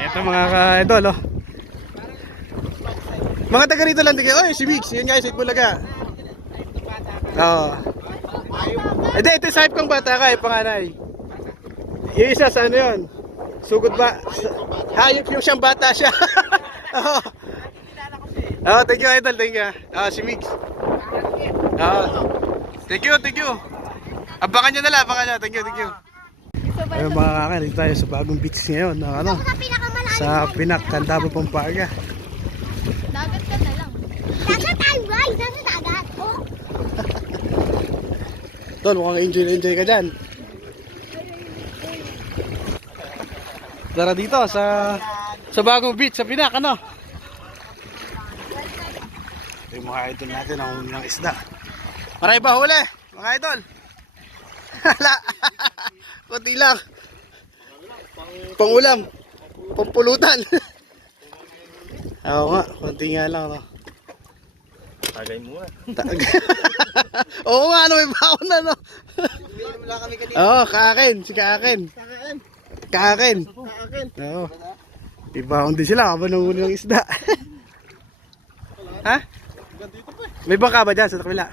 Eto mga ka-idol, oh. Mga taga rito lang din kayo. Oy, si Mix, yun guys, Itbulaga. Oo. Ito sa hype kong bata ka, panganay. Yung isa sa ano yun? Sugod ba? Yung siyang bata siya. Oo. Oh, thank you idol, thank you. Si Mix. Thank you. Abangan nyo na lang, abangan nyo. Thank you. Ayun mga kakan, dito tayo sa bagong beach ngayon. Sa Pinak, Candabo, Pampanga. Dagat ka na lang. Dagat tayo guys, nasa dagat. Oh. Tol, mukhang enjoy ka dyan. Tara dito sa bagong beach sa Pinak, ano? Ito yung mga idol natin ang huli ng isda. Maray ba huli, mga idol? Hala. Kunti lang. Pangulam. Pampulutan. Oo nga, kunti nga lang, no? Tagay mo Oo nga, ano, may baon na, no? Oo, kaakin, si kaakin. Kaakin. Oo. May baon din sila, habang nanghuli ng isda. Ha? May bangka ba dyan sa kabila?